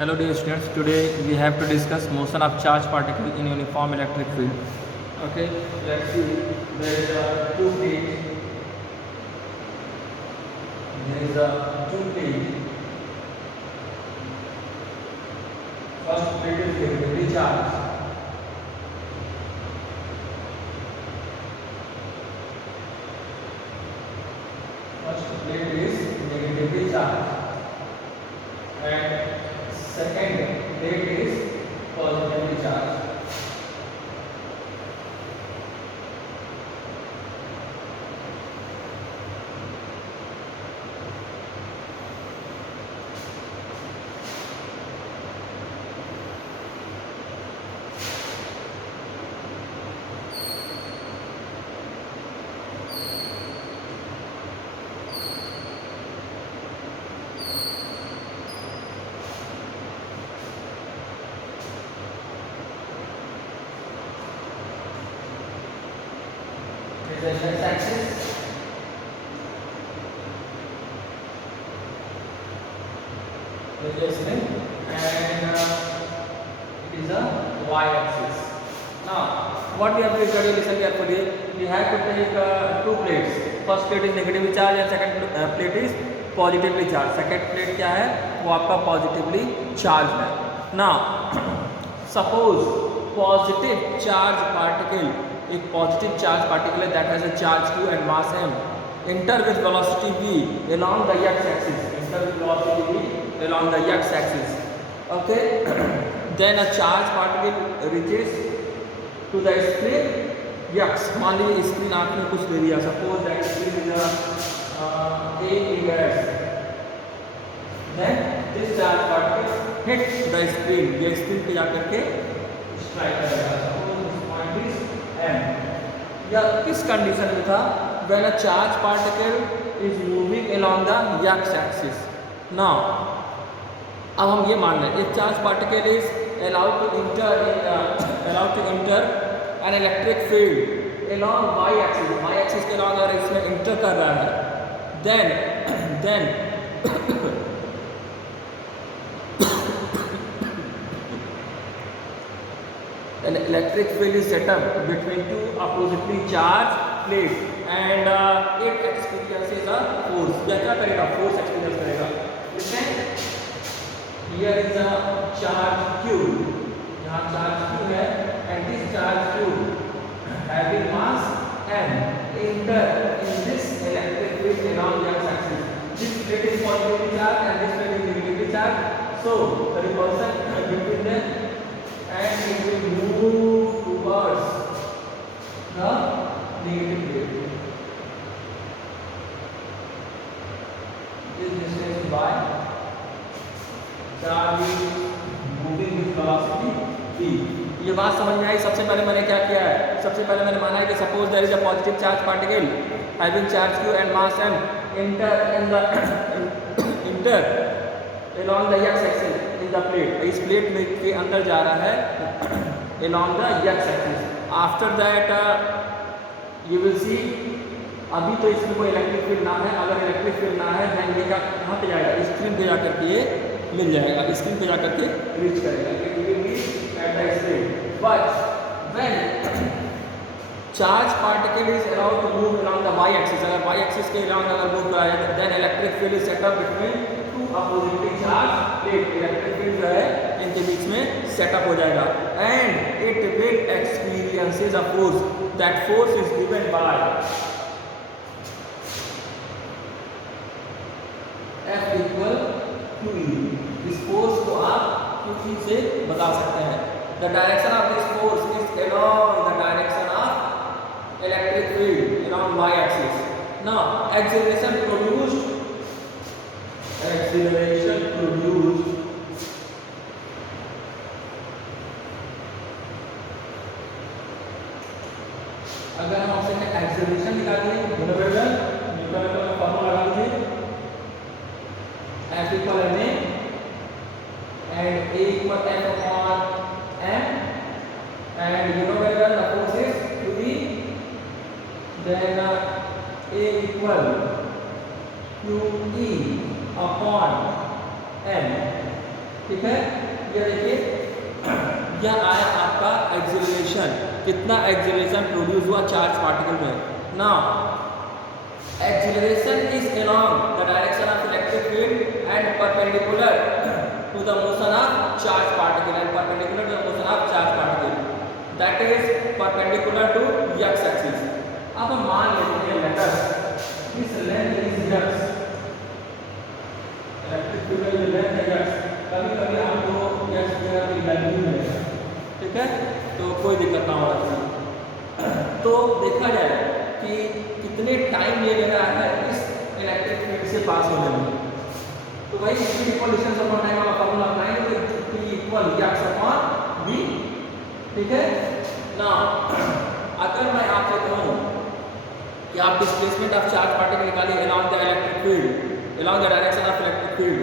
Hello dear students, today we have to discuss motion of charge particle in uniform electric field. Okay, let's see. There is a two plate. There is a two plate. First plate is negatively charged. First plate is negatively charged. And second plate is positively charged. Is the x-axis. It is and it is a y-axis. Now, what we have to study, listen carefully. We have to take two plates. First plate is negatively charged and second plate is positively charged. Second plate क्या है? वो आपका positively charged है. Now, suppose positive charge particle, एक positive charge particle that has a charge q and mass m, enter with velocity v along the x-axis. Enter with velocity v along the x-axis. Okay. Then a charge particle reaches to the screen x. मान लीजिए screen आपने कुछ दे दिया. Suppose that screen is a gas. Then this charge particle hits the screen. ये screen पे जाकर के strike करेगा. Suppose this point is m. या किस कंडीशन में था? When a charge particle is moving along the x-axis. Now, अब हम ये मान लें if charge particle is allowed to enter an electric field along y-axis के along अगर इसमें enter कर रहा है, then an electric field is set up between two oppositely charged plates and it experiences a force. क्या करेगा? Force experience करेगा. Listen, here is a charge q. यहाँ charge q है and this charge q having mass m enter in this electric field along the x-axis. This plate is positively charged and this plate is negatively charged. So the repulsion between them and it will move towards the negative plate. This distance y, charge is moving with velocity v. ये बात समझ में आई. सबसे पहले मैंने क्या किया है? सबसे पहले मैंने माना है कि suppose there is a positive charge particle having charge q and mass m enter along the x-axis in the plate. इस प्लेट में के अंदर जा रहा है along the x-axis. After that you will see, अभी तो इसमें कोई इलेक्ट्रिक फील्ड ना है. अगर इलेक्ट्रिक फील्ड ना है देन ये कहाँ पे जाएगा? स्क्रीन पे जाकर के ये मिल जाएगा. स्क्रीन पे जाकर के रीच करेगा. It will reach at the screen. But when charge particle is allowed to move along the y-axis, अगर y-axis के along अगर move करा जाए then electric field is set up between two oppositely charged plate. Electric field जो है इनके बीच में setup हो जाएगा and it will experiences a force. That force is given by F equal to E. इस फोर्स को आप QE से बता सकते हैं. The direction of this force is along the direction of electric field along y-axis. Now, acceleration produced अगर हम आपसे एक्सेलरेशन निकालिए न्यूटन का फॉर्मूला लगा लीजिए. F equal ma and A equal F upon m and you know very well the force is QE. Then A equal QE upon m. ठीक है, ये देखिए यह आया आपका एक्सीलरेशन, कितना एक्सीलरेशन प्रोड्यूस हुआ चार्ज पार्टिकल में। ना acceleration is along the direction of electric field and perpendicular to the motion of charge particle and perpendicular to the motion of charge particle, that is perpendicular to x axis. अब हम मान लेते हैं let us this length is x, electric field की length है x, कभी कभी आपको x की वैल्यू मिलेगा, ठीक है, तो कोई दिक्कत ना होना चाहिए। तो देखा जाए कि कितने टाइम ये ले रहा है इस इलेक्ट्रिक फील्ड से पास होने में, तो वही speed equal distance upon time वाला फार्मूला अपनाएंगे तो p equal x upon v, ठीक है ना। अगर मैं आपसे कहूँ कि आप डिस्प्लेसमेंट ऑफ चार्ज पार्टिकल निकालिए along the electric field, along the direction of electric field,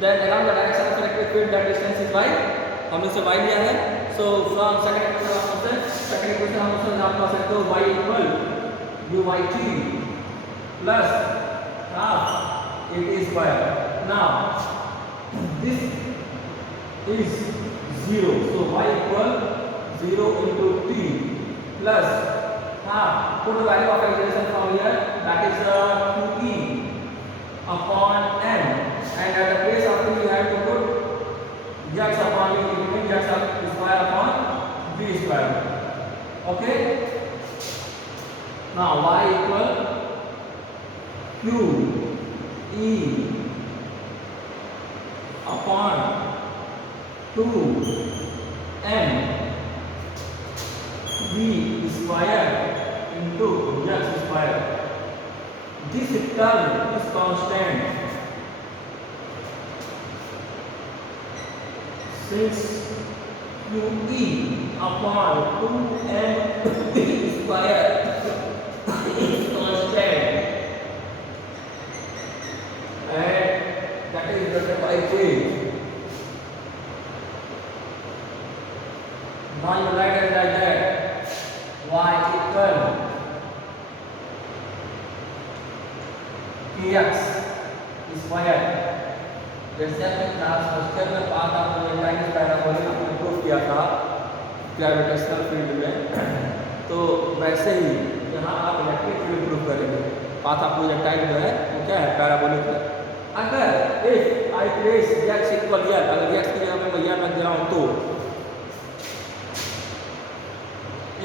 then along the direction of electric field that distance is y, हमने से y लिया है, so from second equation हम उससे आप पा सकते हो y equal uyt plus half it is square. Now this is 0, so y equal 0 into t plus half, put the value of acceleration from here, that is qe upon m, and at the place of t you have to put x upon v, between x square upon v square. Okay, now y equal q e upon 2 m v square into x square. This term is constant since QE upon 2m v square is constant, and that is written by J. Now you write it like that, y equal px square, जैसे हमने class first year में पढ़ा था projectile parabolic हमने prove किया था gravitational field में, तो वैसे ही यहाँ आप इलेक्ट्रिक फील्ड प्रूव करेंगे। पाथ ऑफ प्रोजेक्टाइल जो है वो क्या है, पैराबोलिक है। अगर if I place x equal y, अगर x की जगह पे मैं यल रख दे रहा हूँ तो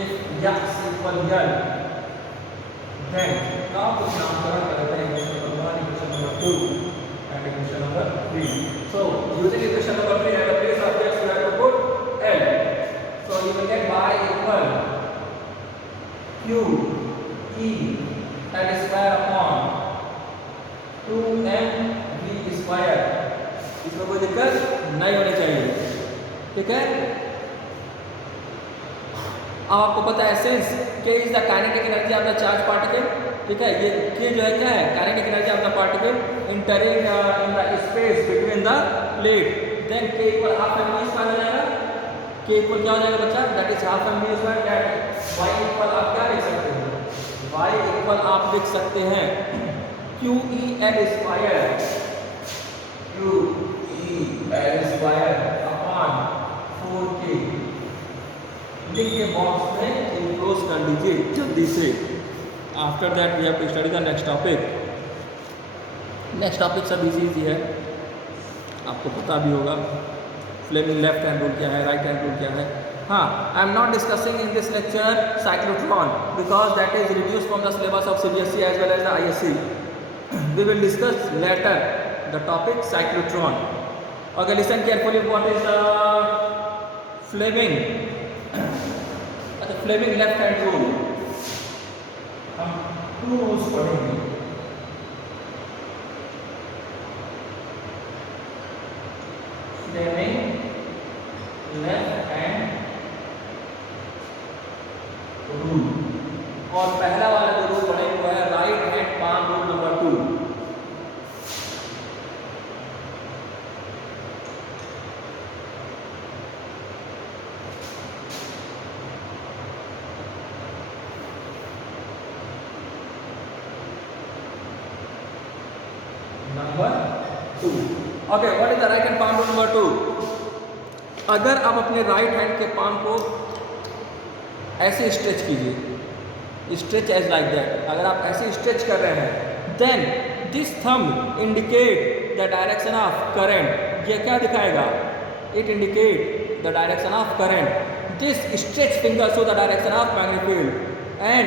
if x equal L, then now कुछ नामकरण करते हैं equation number 2 and equation number 3. So using equation number 3 at the place of x you have to put L. So you will get y equal q e L square upon 2m v square. इसमें कोई दिक्कत नहीं होनी चाहिए, ठीक है। अब आपको पता है since K is the kinetic energy of the charge particle, ठीक है। ये के जो है क्या है, kinetic energy of the particle entering in the space between the plate, then K equal half M V square हो जाएगा। के इक्वल क्या हो जाएगा बच्चा, that is half M V square, that y equal आप क्या लिख सकते हैं, y इक्वल आप लिख सकते हैं q e l square, q e l square upon 4k, लिख के बॉक्स में इनक्लोज कर लीजिए जल्दी से। After that we have to study the next topic. Next topic सब इजी है, आपको पता भी होगा। फ्लेमिंग लेफ्ट हैंड रूल क्या है, राइट हैंड रूल क्या है। हाँ, I am not discussing in this lecture cyclotron because that is reduce from the syllabus of CBSE as well as the ISC। We will discuss later the topic cyclotron. Okay, listen carefully what is the Fleming, अच्छा Fleming left hand rule. हम 2 rules पढ़ेंगे। Fleming left hand rule, और पहला वाला जो rule पढ़ेंगे वो है right hand palm rule number 2। Number 2 okay, what is the right hand palm rule number 2? अगर आप अपने राइट हैंड के पाम को ऐसे स्ट्रेच कीजिए, स्ट्रेच एज लाइक दैट, अगर आप ऐसे स्ट्रेच कर रहे हैं, then this thumb indicate the direction of current. ये क्या दिखाएगा? It indicate the direction of current. This stretch finger show the direction of magnetic field and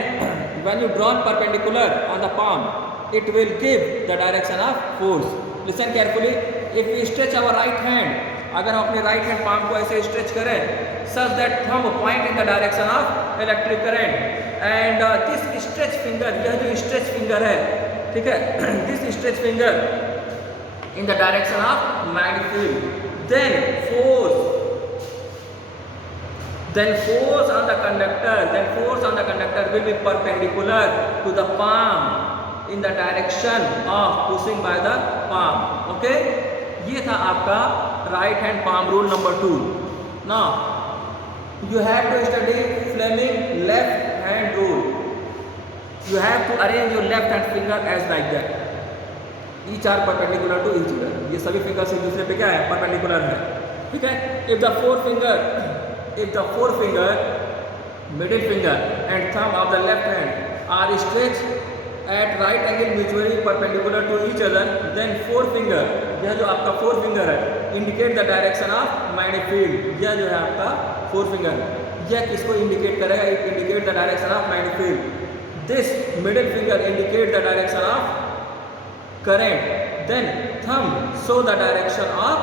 when you drawn perpendicular on the palm, it will give the direction of force. Listen carefully. If we stretch our right hand, अगर हम अपने right hand palm को ऐसे stretch करें, such that thumb point in the direction of electric current and this stretch finger, यह जो stretch finger है, ठीक है, this stretch finger in the direction of magnetic field, then force on the conductor will be perpendicular to the palm in the direction of pushing by the palm. Okay, ये था आपका right hand palm rule number 2. Now you have to study Fleming left hand rule. You have to arrange your left hand finger as like that. Each are perpendicular to each other. ये सभी fingers एक दूसरे पे क्या है? Perpendicular है. ठीक है. If the forefinger, middle finger and thumb of the left hand are stretched at right angle mutually perpendicular to each other, then forefinger, यह जो आपका forefinger है, indicate the direction of magnetic field. यह जो है आपका forefinger, यह किसको indicate करेगा? It indicate the direction of magnetic field. This middle finger indicate the direction of current. Then thumb show the direction of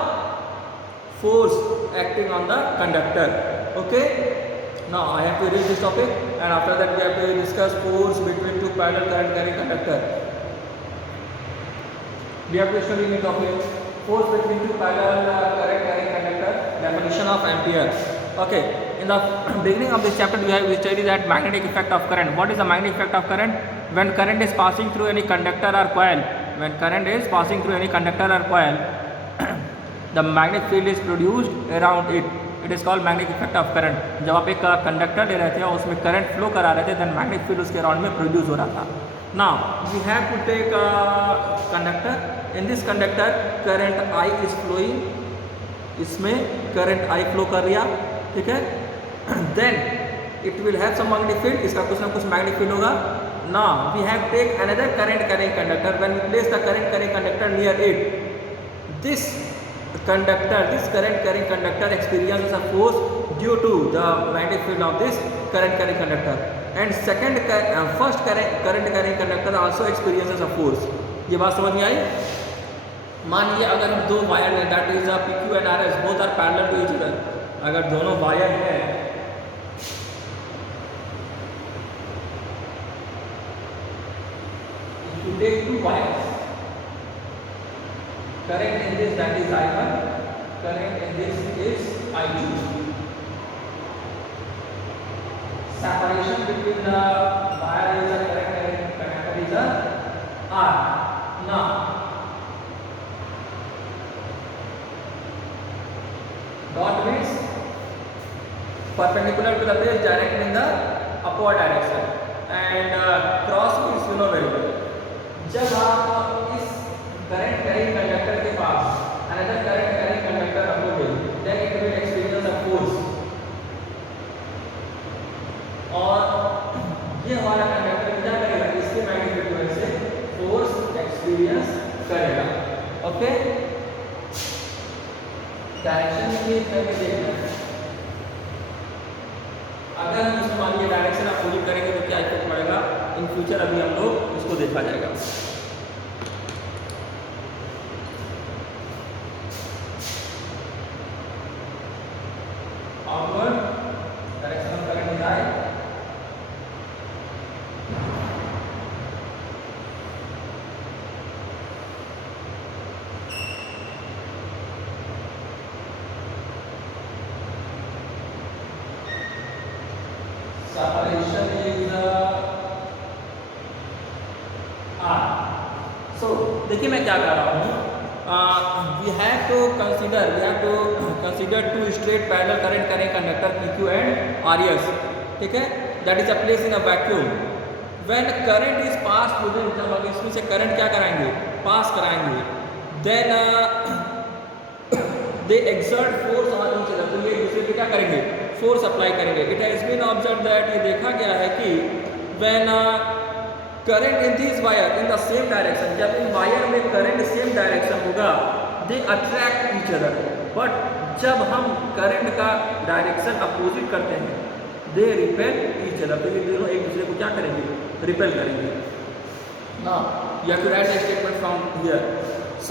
force acting on the conductor. Okay. Now I have to read this topic, and after that we have to discuss force between two parallel current carrying conductor. We have to study this topic, force between two parallel current carrying conductor, definition of ampere. Okay. In the beginning of this chapter we study that magnetic effect of current. What is the magnetic effect of current? When current is passing through any conductor or coil, the magnetic field is produced around it. It is called magnetic effect of current. जब आप एक conductor ले रहे थे और उसमें current flow करा रहे थे, then magnetic field उसके अराउंड में प्रोड्यूस हो रहा था. Now we have to take a conductor. In this conductor current I is flowing. इसमें करंट I फ्लो कर रहा, ठीक है. Then it will have some magnetic field. इसका कुछ ना कुछ magnetic field होगा. Now we have take another current carrying conductor. When we place the current carrying conductor near it, this current carrying conductor experiences a force due to the magnetic field of this current carrying conductor, and first current carrying conductor also experiences a force. ये बात समझ में आई? मान लीजिए अगर हम दो wire हैं, that is PQ and RS, both are parallel to each other. अगर दोनों वायर हैं, if you take two wires, current in this, that is I1, current in this is I2. Separation between the wire is a current and conductor is a R. Now dot means perpendicular to the base, directed in the upward direction, and cross means you know very well. जब आप इस current carrying conductor के पास another current carrying conductor रखोगे, then it will experience a force, और ये हमारा conductor क्या करेगा? इसके मैग्नेटिक फील्ड की वजह से फोर्स एक्सपीरियंस करेगा. ओके, डायरेक्शन में करके देखना है. अगर हम इसमें मान लीजिए डायरेक्शन अपोजिट करेंगे तो क्या इफेक्ट पड़ेगा इन फ्यूचर, अभी हम लोग इसको देखा जाएगा. Separation is R. So देखिए मैं क्या कर रहा हूँ. We have to consider two straight parallel current carrying conductor PQ and RS. ठीक है, that is a place in a vacuum. When current is passed within, जब इसमें से करंट क्या कराएंगे? पास कराएंगे. Then they exert force on each other, तो ये एक दूसरे पे क्या करेंगे, फोर्स अप्लाई करेंगे। It has been observe that, ये देखा गया है कि when current in this wire in the same direction, जब इन वायर में करंट सेम डायरेक्शन होगा, they attract each other, but जब हम करंट का डायरेक्शन अपोजिट करते हैं, दे रिपेल ईच अदर, तो ये दोनों एक दूसरे को क्या करेंगे, रिपेल करेंगे। Now you have to write the statement from here.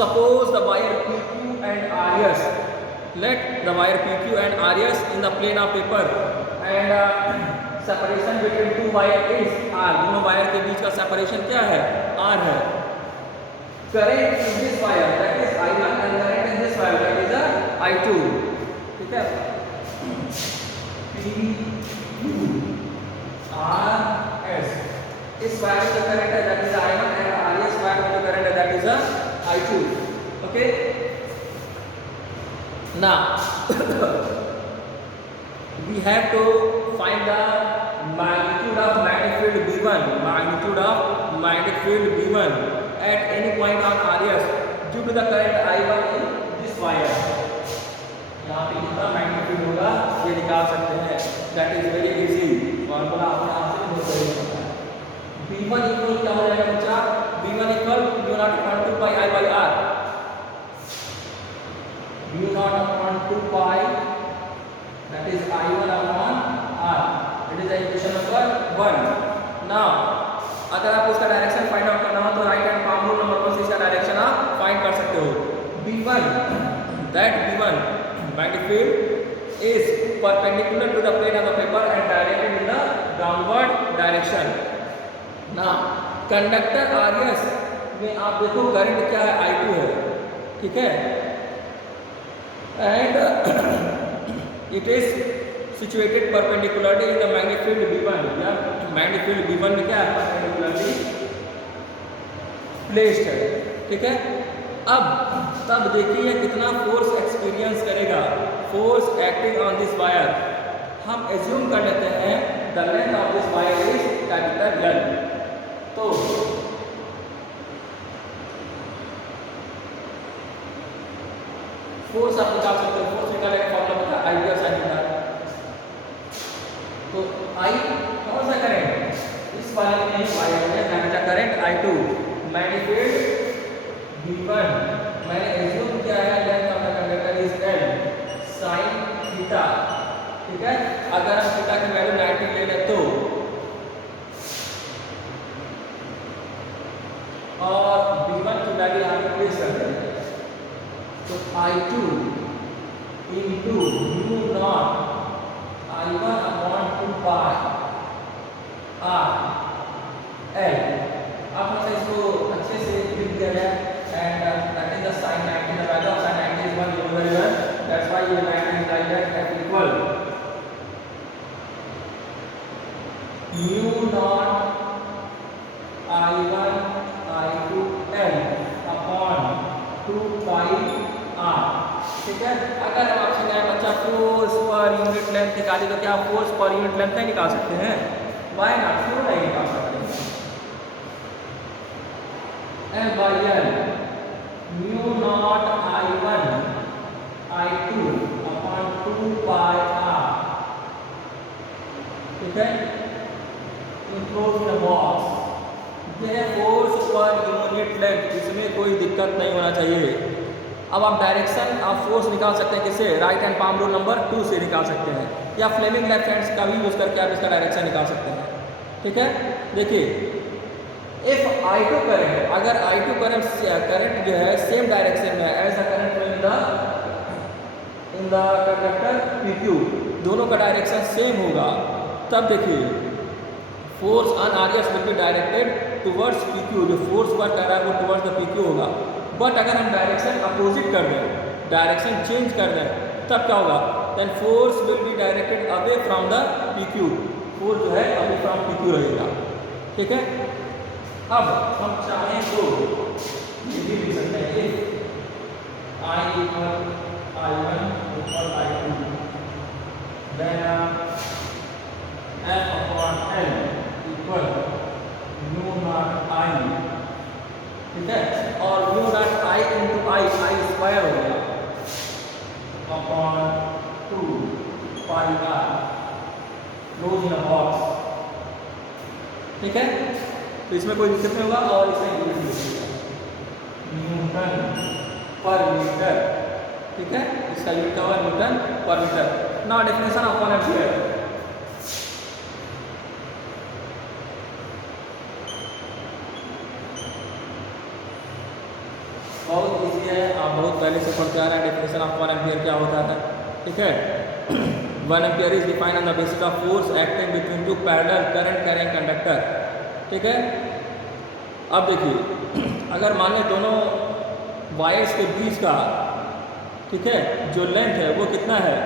Suppose the wire PQ and RS, let the wire PQ and RS in the plane of paper and separation between two wire is R, दोनों wire के बीच का separation क्या है, R है। Current in this wire that is I1 and current in this wire that is I2, ठीक है। PQ RS, इस wire में जो करंट है that is I1 and RS wire में जो करंट है that is I2, okay। now we have to find the magnitude of magnetic field B1, magnitude of magnetic field B1 at any point on RS due to the current I1 in this wire। यहाँ पे कितना magnetic field होगा ये निकाल सकते हैं, that is very easy, formula अपने आप से नोट कर सकते हैं। B1 इक्वल क्या हो जाएगा बच्चा, B1 equal μ0/2 pi I by R, μ0/2 pi that is I1 upon R, it is the equation number 1। now अगर आपको इसका डायरेक्शन फाइंड आउट करना हो तो right hand palm rule number 1 से इसका डायरेक्शन आप फाइंड कर सकते हो। B1 that B1 magnetic field is perpendicular to the plane of the paper and directed in the downward direction। now conductor RS में आप देखो करंट क्या है, I2 है, ठीक है, and it is situated perpendicularly in the magnetic field B1, या magnetic field B1 में क्या है, perpendicularly placed है, ठीक है। अब तब देखिए कितना फोर्स एक्सपीरियंस करेगा, force acting on this wire. हम एज्यूम कर लेते हैं the length of this wire is capital L, तो फोर्स आप निकाल सकते हो, फोर्स निकालने का फॉर्मूला पता है, I प्लस साइन थीटा। तो I कौन सा करंट, इस वायर में magnetic current I2, magnetic field B1, मैंने एज्यूम किया है length of the conductor is L sine theta, ठीक है। अगर हम थीटा की वैल्यू 90 ले लें तो, और B1 की वैल्यू यहाँ पे प्लेस कर दें, तो I2 into μ0 I1 upon 2 pi R L। अब मैं इसको अच्छे से लिख दिया जाए, and that is the sin 90, the value of sin 90 is 1, you know very well, that's why you write it like that, F equal μ0 I1 I2 L upon 2 pi R, ठीक है। अगर हम आपसे कहें बच्चा फोर्स पर यूनिट लेंथ निकालिए तो क्या फोर्स पर यूनिट लेंथ नहीं निकाल सकते हैं, वाई नॉट, क्यों नहीं निकाल सकते हैं। F by L μ0 I1 I2 upon 2 pi R, ठीक है, enclosed in a box। यह फोर्स पर यूनिट लेंथ, इसमें कोई दिक्कत नहीं होना चाहिए। अब आप डायरेक्शन ऑफ फोर्स निकाल सकते हैं किससे, right hand palm rule number 2 से निकाल सकते हैं, या फ्लेमिंग लेफ्ट हैंड का भी यूज करके आप इसका डायरेक्शन निकाल सकते हैं, ठीक है। देखिए इफ I2 करंट, अगर I2 करंट जो है सेम डायरेक्शन में है, ऐसा current in the conductor PQ, दोनों का डायरेक्शन सेम होगा, तब देखिए force on RS will be directed towards PQ, जो फोर्स वर्क कर रहा है वो टुवर्ड्स द PQ होगा। बट अगर हम डायरेक्शन अपोजिट कर दें, डायरेक्शन चेंज कर दें, तब क्या होगा, then force will be directed away from the PQ, force जो है अवे फ्रॉम PQ रहेगा, ठीक है। अब हम चाहें तो ये भी लिख सकते हैं, I equal I1 equal I2, then F upon L equal μ0 I, ठीक है, और μ0 I into I स्क्वायर हो गया, सामान निकाल, क्लोज इन अ बॉक्स, ठीक है। तो इसमें कोई दिक्कत नहीं होगा और इसमें यूनिट लिखिएगा न्यूटन पर मीटर, ठीक है। इसका यूनिट क्या होगा newton per metre. Now definition of 1 ampere, बहुत ईजी है, आप बहुत पहले से पढ़ते आ रहे हैं। डेफिनेशन ऑफ 1 एम्पीयर क्या होता है, ठीक है। 1 ampere is defined on the basis of force acting between two parallel current carrying conductor, ठीक है। अब देखिए अगर मान लें दोनों वायर्स के बीच का, ठीक है, जो लेंथ है वो कितना है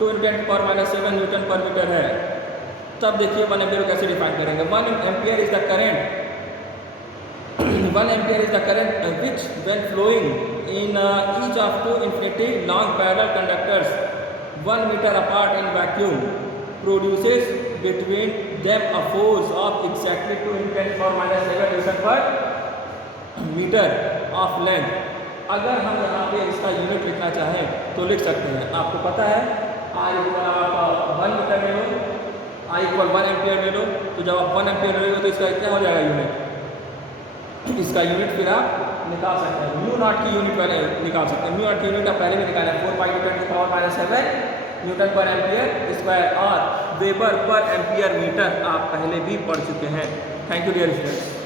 2 × 10⁻⁷ न्यूटन पर मीटर है, तब देखिए 1 एम्पीयर कैसे डिफाइन करेंगे। 1 ampere is the current 1 ampere is the current which when flowing in each of two infinity long parallel conductors 1 meter apart in vacuum produces between them a force of exactly 2 × 10⁻⁷ Newton per meter of length। अगर हम यहाँ पे इसका unit लिखना चाहें तो लिख सकते हैं। आपको पता है I = 1 मीटर ले लो, I = 1 एम्पियर ले लो, तो जब आप 1 एम्पियर लोगे तो इसका क्या हो जाएगा यूनिट, इसका यूनिट फिर आप निकाल सकते हैं। म्यू नॉट की यूनिट पहले निकाल सकते हैं। म्यू नॉट की यूनिट आप पहले भी निकाले 4π×10⁻⁷ न्यूटन पर एम्पियर स्क्वायर और वेबर पर एम्पियर मीटर आप पहले भी पढ़ चुके हैं। Thank you dear students.